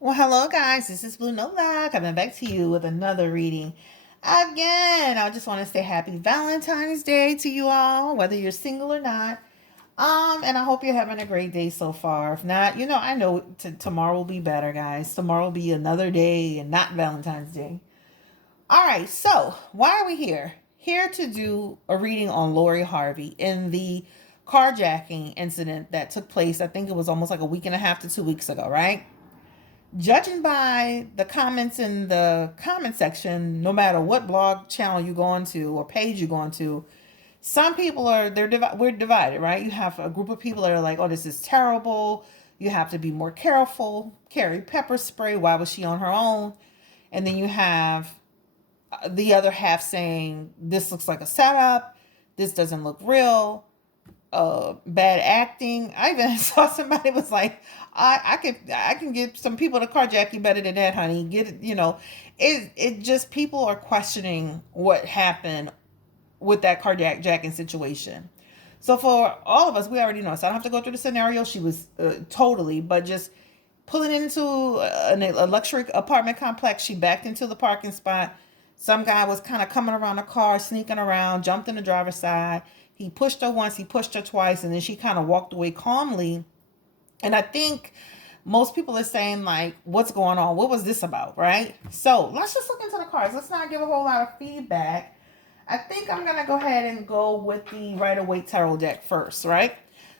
Well, hello guys, this is Blue Nola coming back to you with another reading. Again, I just want to say happy Valentine's Day to you all, whether you're single or not. And I hope you're having a great day so far. If not, I know tomorrow will be better, guys. Tomorrow will be another day and not Valentine's Day. All right, so why are we here? Here to do a reading on Lori Harvey in the carjacking incident that took place. I think it was almost like a week and a half to 2 weeks ago, right? Judging by the comments in the comment section, no matter what blog channel you go on to or page you go on to, some people we're divided, right? You have a group of people that are like, "Oh, this is terrible. You have to be more careful. Carry pepper spray. Why was she on her own?" And then you have the other half saying, "This looks like a setup. This doesn't look real. Bad acting." I even saw somebody was like, I can get some people to carjack you better than that, honey. Get it, it just people are questioning what happened with that carjacking situation. So for all of us, we already know. So I don't have to go through the scenario. She was totally, but just pulling into a luxury apartment complex. She backed into the parking spot. Some guy was kind of coming around the car, sneaking around, jumped in the driver's side. He pushed her once, he pushed her twice, and then she kind of walked away calmly. And I think most people are saying, like, what's going on? What was this about, right? So let's just look into the cards. Let's not give a whole lot of feedback. I think I'm going to go ahead and go with the Rider-Waite Tarot deck first, right?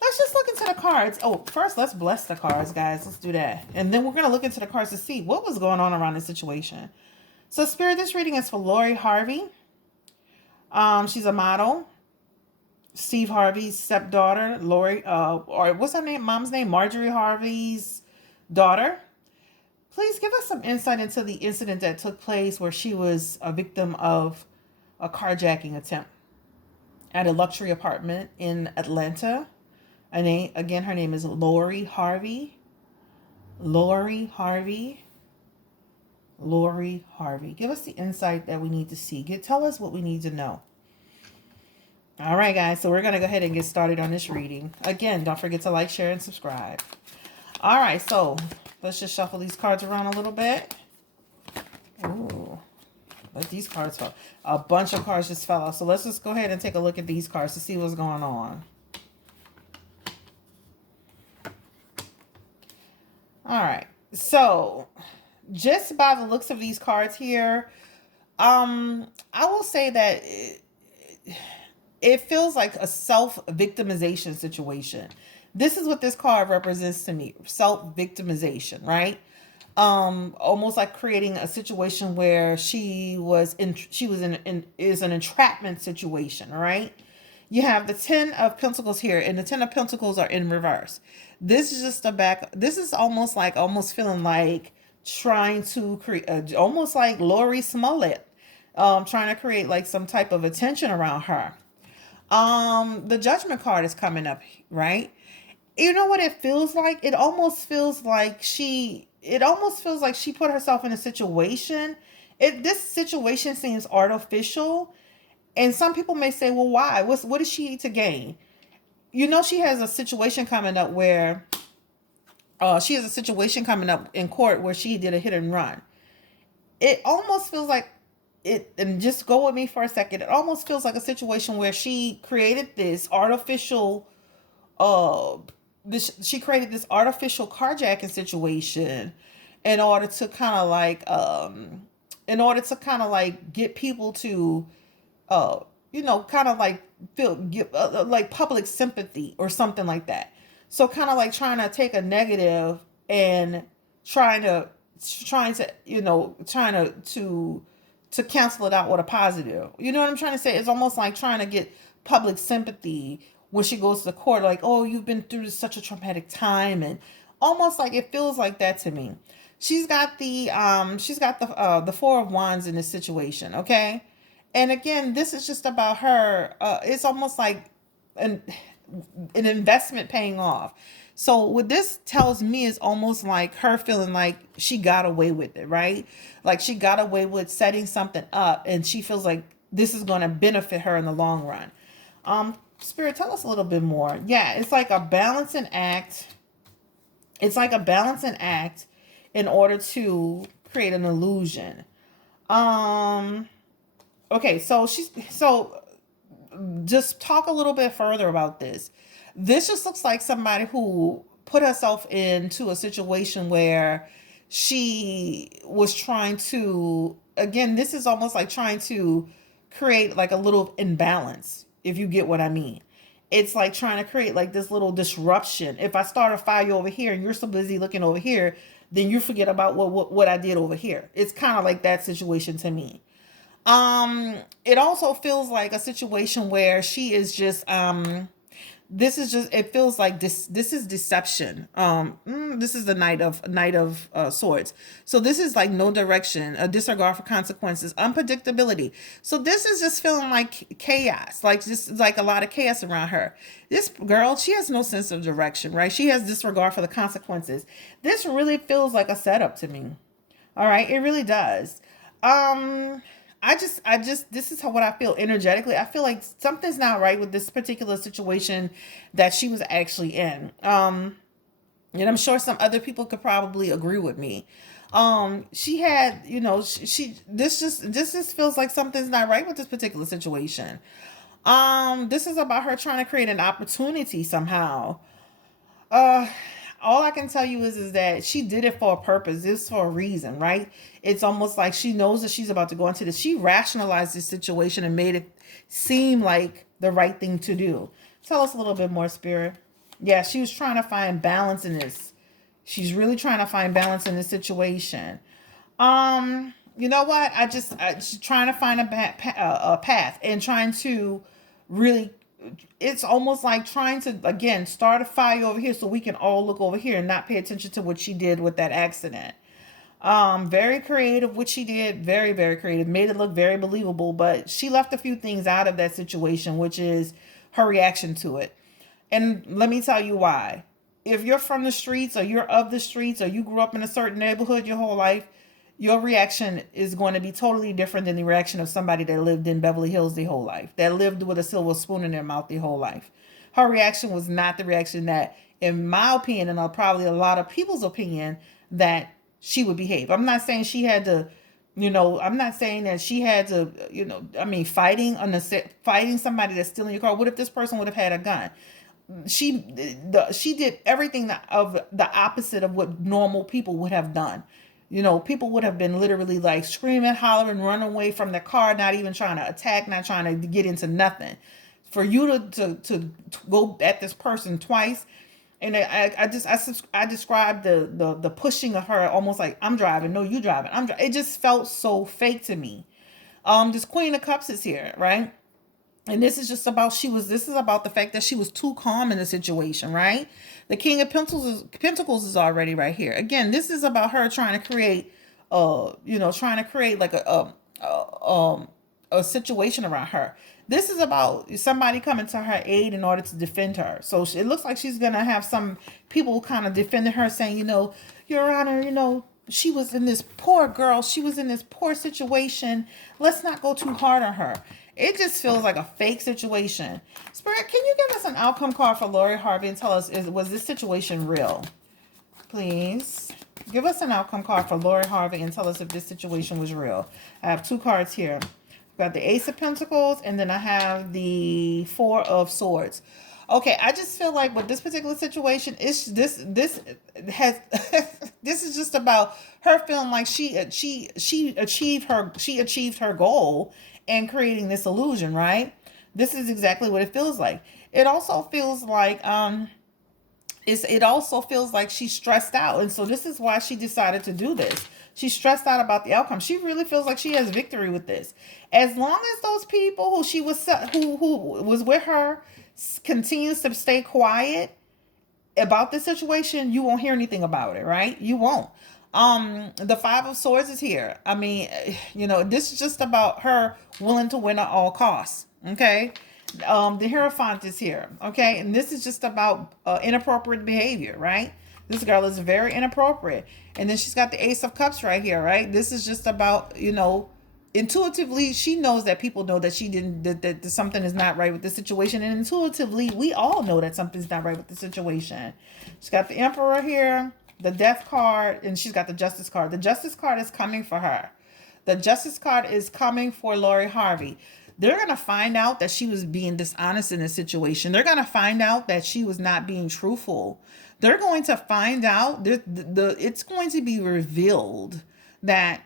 Let's just look into the cards. Oh, first, let's bless the cards, guys. Let's do that. And then we're going to look into the cards to see what was going on around this situation. So, Spirit, this reading is for Lori Harvey. She's a model. Steve Harvey's stepdaughter, Lori, or what's her name? Mom's name, Marjorie Harvey's daughter. Please give us some insight into the incident that took place where she was a victim of a carjacking attempt at a luxury apartment in Atlanta. Again, her name is Lori Harvey. Lori Harvey. Lori Harvey. Give us the insight that we need to see. Tell us what we need to know. All right, guys. So we're going to go ahead and get started on this reading. Again, don't forget to like, share, and subscribe. All right. So let's just shuffle these cards around a little bit. Ooh. Let these cards fall. A bunch of cards just fell off. So let's just go ahead and take a look at these cards to see what's going on. All right. So just by the looks of these cards here, I will say that it feels like a self-victimization situation. This is what this card represents to me. Self-victimization, right? Almost like creating a situation where is an entrapment situation, right? You have the 10 of Pentacles here, and the 10 of Pentacles are in reverse. This is just this is almost feeling like trying to create, almost like Lori Smollett, trying to create like some type of attention around her. The Judgment card is coming up, right? You know what it feels like? It almost feels like she put herself in a situation. This situation seems artificial, and some people may say, "Well, why? What does she to gain?" She has a situation coming up where she has a situation coming up in court where she did a hit and run. It almost feels like it, and just go with me for a second. It almost feels like a situation where she created this artificial uh she created this artificial carjacking situation in order to kind of like get people to uh kind of like feel give like public sympathy or something like that. So kind of like trying to take a negative and trying to to cancel it out with a positive. You know what I'm trying to say? It's almost like trying to get public sympathy when she goes to the court, like, "Oh, you've been through such a traumatic time," and almost like it feels like that to me. She's got the 4 of Wands in this situation, okay? And again, this is just about her. It's almost like an investment paying off. So what this tells me is almost like her feeling like she got away with it, right? Like she got away with setting something up, and she feels like this is going to benefit her in the long run. Spirit, tell us a little bit more. Yeah, it's like a balancing act. It's like a balancing act in order to create an illusion. Okay, so just talk a little bit further about this. This just looks like somebody who put herself into a situation where she was trying to, again, this is almost like trying to create like a little imbalance, if you get what I mean. It's like trying to create like this little disruption. If I start a fire over here and you're so busy looking over here, then you forget about what I did over here. It's kind of like that situation to me. It also feels like a situation where she is just this is just, it feels like this is deception. This is the knight of swords. So this is like no direction, a disregard for consequences, unpredictability. So this is just feeling like chaos, like just like a lot of chaos around her. This girl, she has no sense of direction, right? She has disregard for the consequences. This really feels like a setup to me. All right, it really does. I just, this is what I feel energetically. I feel like something's not right with this particular situation that she was actually in. And I'm sure some other people could probably agree with me. She had, this just feels like something's not right with this particular situation. This is about her trying to create an opportunity somehow. Uh, all I can tell you is that she did it for a purpose. It's for a reason, right? It's almost like she knows that she's about to go into this. She rationalized this situation and made it seem like the right thing to do. Tell us a little bit more, Spirit. Yeah, she was trying to find balance in this. She's really trying to find balance in this situation. You know what? She's trying to find a path and trying to really, it's almost like trying to, again, start a fire over here so we can all look over here and not pay attention to what she did with that accident. Very creative what she did, very, very creative, made it look very believable, but she left a few things out of that situation, which is her reaction to it. And let me tell you why. If you're from the streets or you're of the streets or you grew up in a certain neighborhood your whole life, your reaction is going to be totally different than the reaction of somebody that lived in Beverly Hills their whole life, that lived with a silver spoon in their mouth their whole life. Her reaction was not the reaction that, in my opinion, and probably a lot of people's opinion, that she would behave. I'm not saying she had to, I'm not saying that she had to, fighting somebody that's stealing your car. What if this person would have had a gun? She did everything of the opposite of what normal people would have done. People would have been literally like screaming, hollering, running away from their car, not even trying to attack, not trying to get into nothing. For you to go at this person twice, and I described the pushing of her almost like, I'm driving, no, you driving, it just felt so fake to me. This Queen of Cups is here, right? And this is just about this is about the fact that she was too calm in the situation, right? The King of Pentacles is already right here. Again, this is about her trying to create like a situation around her. This is about somebody coming to her aid in order to defend her. So it looks like she's going to have some people kind of defending her, saying, Your Honor, she was in this poor girl. She was in this poor situation. Let's not go too hard on her. It just feels like a fake situation. Spirit, can you give us an outcome card for Lori Harvey and tell us, was this situation real? Please. Give us an outcome card for Lori Harvey and tell us if this situation was real. I have two cards here. I've got the Ace of Pentacles and then I have the Four of Swords. Okay, I just feel like with this particular situation, this has this is just about her feeling like she achieved her goal and creating this illusion, right? This is exactly what it feels like. It also feels like it also feels like she's stressed out, and so this is why she decided to do this. She's stressed out about the outcome. She really feels like she has victory with this. As long as those people who was with her continues to stay quiet about the situation, you won't hear anything about it, right? You won't. The Five of Swords is here. This is just about her willing to win at all costs. Okay. The Hierophant is here. Okay. And this is just about inappropriate behavior, right? This girl is very inappropriate. And then she's got the Ace of Cups right here, right? This is just about, intuitively, she knows that people know that that something is not right with the situation. And intuitively, we all know that something's not right with the situation. She's got the Emperor here. The death card, and she's got the justice card. The justice card is coming for her. The justice card is coming for Lori Harvey. They're going to find out that she was being dishonest in this situation. They're going to find out that she was not being truthful. They're going to find out it's going to be revealed that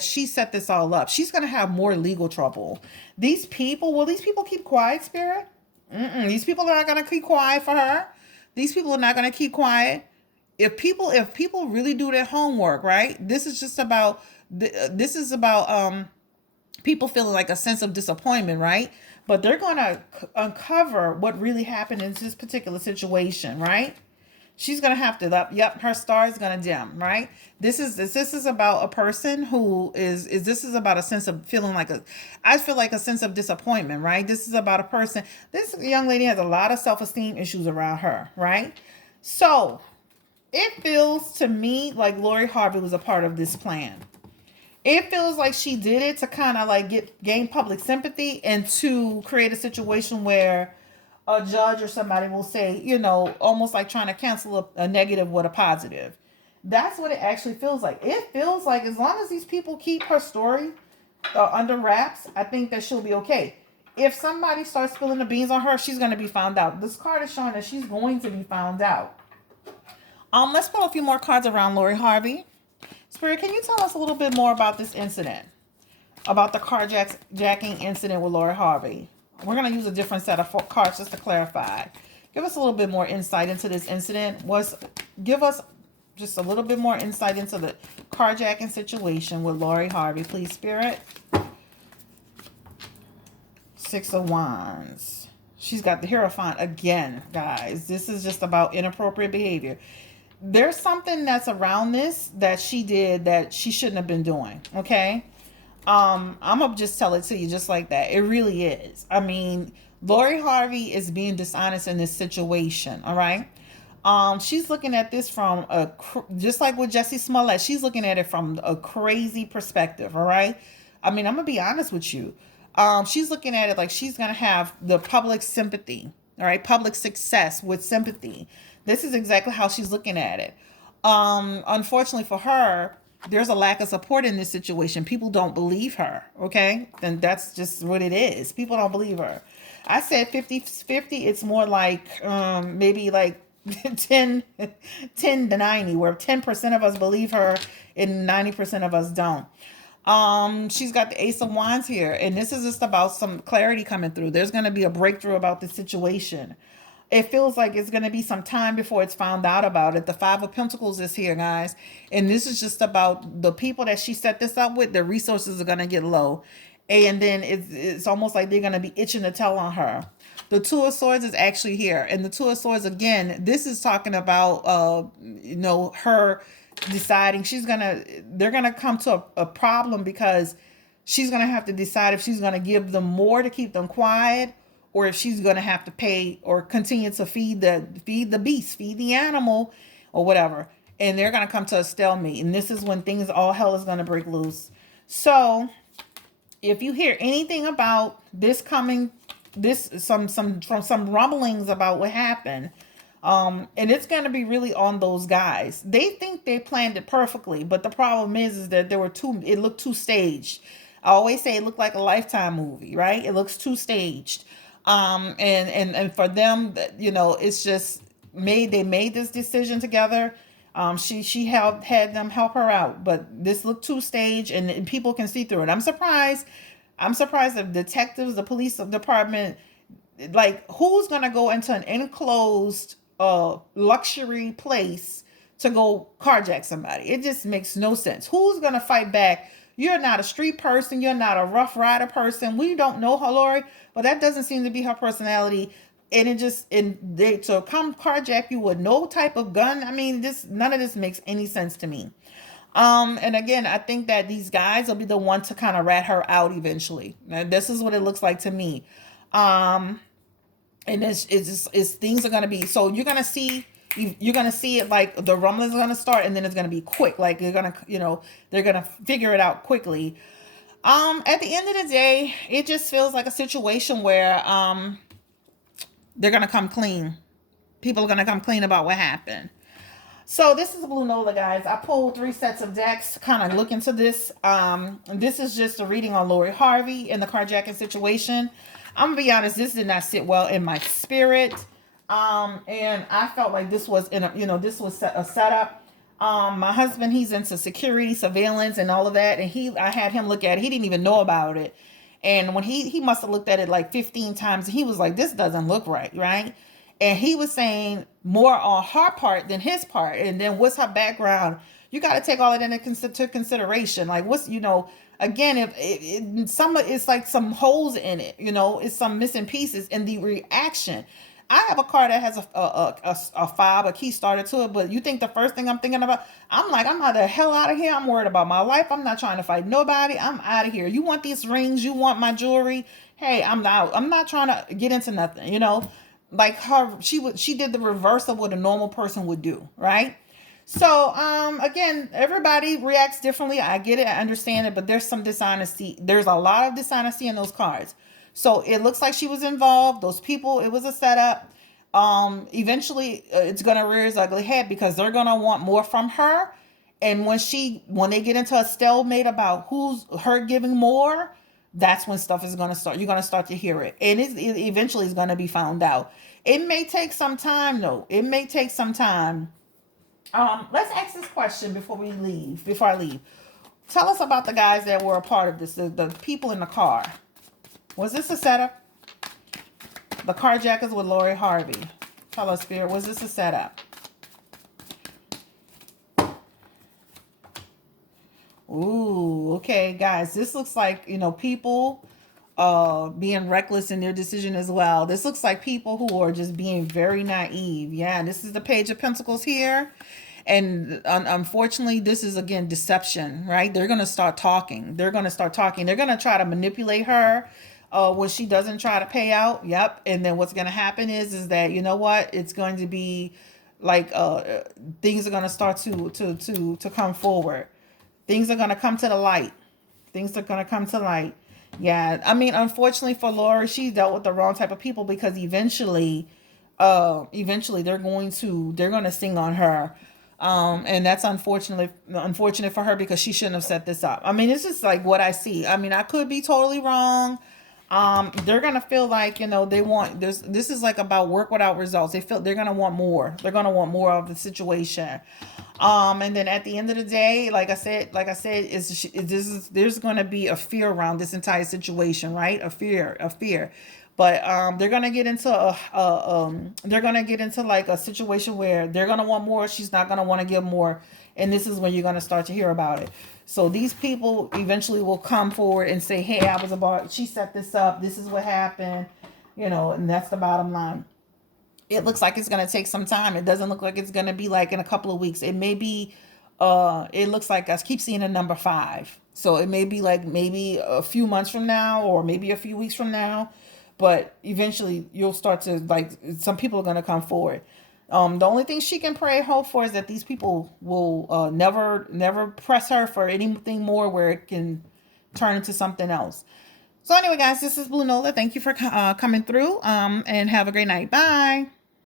she set this all up. She's going to have more legal trouble. These people, will these people keep quiet, Spirit? These people are not going to keep quiet for her. These people are not going to keep quiet. If people really do their homework, right? This is about people feeling like a sense of disappointment, right? But they're going to uncover what really happened in this particular situation, right? She's going to have to, yep, her star is going to dim, right? This is about a person who this is about a sense of feeling like I feel like a sense of disappointment, right? This is about a person, this young lady has a lot of self-esteem issues around her, right? So it feels to me like Lori Harvey was a part of this plan. It feels like she did it to kind of like gain public sympathy and to create a situation where a judge or somebody will say, almost like trying to cancel a negative with a positive. That's what it actually feels like. It feels like as long as these people keep her story under wraps, I think that she'll be okay. If somebody starts spilling the beans on her, she's going to be found out. This card is showing that she's going to be found out. Let's pull a few more cards around Lori Harvey. Spirit, can you tell us a little bit more about this incident? About the carjacking incident with Lori Harvey? We're going to use a different set of cards just to clarify. Give us a little bit more insight into this incident. Give us just a little bit more insight into the carjacking situation with Lori Harvey, please, Spirit. Six of Wands. She's got the Hierophant again, guys. This is just about inappropriate behavior. There's something that's around this that she did that she shouldn't have been doing, okay? I'm gonna just tell it to you just like that. It really is. I mean, Lori Harvey is being dishonest in this situation, all right? She's looking at this from just like with Jussie Smollett, she's looking at it from a crazy perspective, all right? I mean, I'm gonna be honest with you. She's looking at it like she's gonna have the public sympathy, all right? Public success with sympathy. This is exactly how she's looking at it. Unfortunately for her, there's a lack of support in this situation. People don't believe her, okay? And that's just what it is. People don't believe her. I said 50-50. It's more like maybe like 10 to 90, where 10% of us believe her and 90% of us don't. She's got the Ace of Wands here, and this is just about some clarity coming through. There's going to be a breakthrough about this situation. It feels like it's going to be some time before it's found out about it. The Five of Pentacles is here, guys. And this is just about the people that she set this up with. Their resources are going to get low. And then it's almost like they're going to be itching to tell on her. The Two of Swords is actually here. And the Two of Swords, again, this is talking about, her deciding they're going to come to a problem because she's going to have to decide if she's going to give them more to keep them quiet, or if she's going to have to pay or continue to feed the beast, feed the animal or whatever. And they're going to come to a stalemate. And this is when all hell is going to break loose. So if you hear anything about this coming, some rumblings about what happened, and it's going to be really on those guys. They think they planned it perfectly, but the problem is that it looked too staged. I always say it looked like a Lifetime movie, right? It looks too staged. And for them, it's just they made this decision together. She had them help her out, but this looked too staged, and people can see through it. I'm surprised the detectives, the police department, like, who's gonna go into an enclosed luxury place to go carjack somebody? It just makes no sense. Who's gonna fight back? You're not a street person. You're not a Rough Rider person. We don't know her, Lori, but that doesn't seem to be her personality. And to come carjack you with no type of gun. I mean, none of this makes any sense to me. And again, I think that these guys will be the one to kind of rat her out eventually. And this is what it looks like to me. And it's things are going to be, so you're going to see it like the rumblings are going to start, and then it's going to be quick. Like they're going to figure it out quickly. At the end of the day, it just feels like a situation where, they're going to come clean. People are going to come clean about what happened. So this is Blue Nola, guys. I pulled 3 sets of decks to kind of look into this. This is just a reading on Lori Harvey and the carjacking situation. I'm gonna be honest, this did not sit well in my spirit. And I felt like this was this was a setup. My husband, he's into security, surveillance, and all of that, and I had him look at it. He didn't even know about it, and when he must have looked at it like 15 times, and he was like, "This doesn't look right, right?" And he was saying more on her part than his part. And then what's her background? You got to take all of that into consideration. Like what's, again, if it's like some holes in it, it's some missing pieces in the reaction. I have a car that has a fob, a key starter to it, but you think the first thing I'm thinking about, I'm like, I'm out the hell out of here. I'm worried about my life. I'm not trying to fight nobody. I'm out of here. You want these rings? You want my jewelry? Hey, I'm out. I'm not trying to get into nothing. Like she did the reverse of what a normal person would do, right? So again, everybody reacts differently. I get it, I understand it, but there's some dishonesty. There's a lot of dishonesty in those cards. So it looks like she was involved. Those people, it was a setup. Eventually it's gonna rear its ugly head because they're gonna want more from her. And when they get into a stalemate about who's her giving more, that's when stuff is going to start. You're going to start to hear it. And it eventually is going to be found out. It may take some time, though. It may take some time. Let's ask this question before I leave. Tell us about the guys that were a part of this, the people in the car. Was this a setup? The carjackers with Lori Harvey. Tell us, Spirit, was this a setup? Ooh, okay, guys. This looks like, people being reckless in their decision as well. This looks like people who are just being very naive. Yeah, this is the Page of Pentacles here. And unfortunately, this is, again, deception, right? They're going to start talking. They're going to try to manipulate her when she doesn't try to pay out. Yep. And then what's going to happen is that, you know what? It's going to be like things are going to start to come forward. Things are going to come to the light. Yeah. I mean, unfortunately for Laura, she dealt with the wrong type of people because eventually they're going to sing on her. And that's unfortunate for her because she shouldn't have set this up. I mean, it's just like what I see. I mean, I could be totally wrong. They're gonna feel like they want this is like about work without results. They're gonna want more. They're gonna want more of the situation. And then at the end of the day, like I said, there's gonna be a fear around this entire situation, right? A fear. But they're gonna get into like a situation where they're gonna want more. She's not gonna want to give more, and this is when you're gonna start to hear about it. So these people eventually will come forward and say, "Hey, she set this up. This is what happened," and that's the bottom line. It looks like it's gonna take some time. It doesn't look like it's gonna be like in a couple of weeks. It may be. It looks like I keep seeing a number 5, so it may be like maybe a few months from now, or maybe a few weeks from now. But eventually you'll start to some people are going to come forward. The only thing she can pray and hope for is that these people will never press her for anything more where it can turn into something else. So anyway, guys, this is Blue Nola. Thank you for coming through and have a great night. Bye.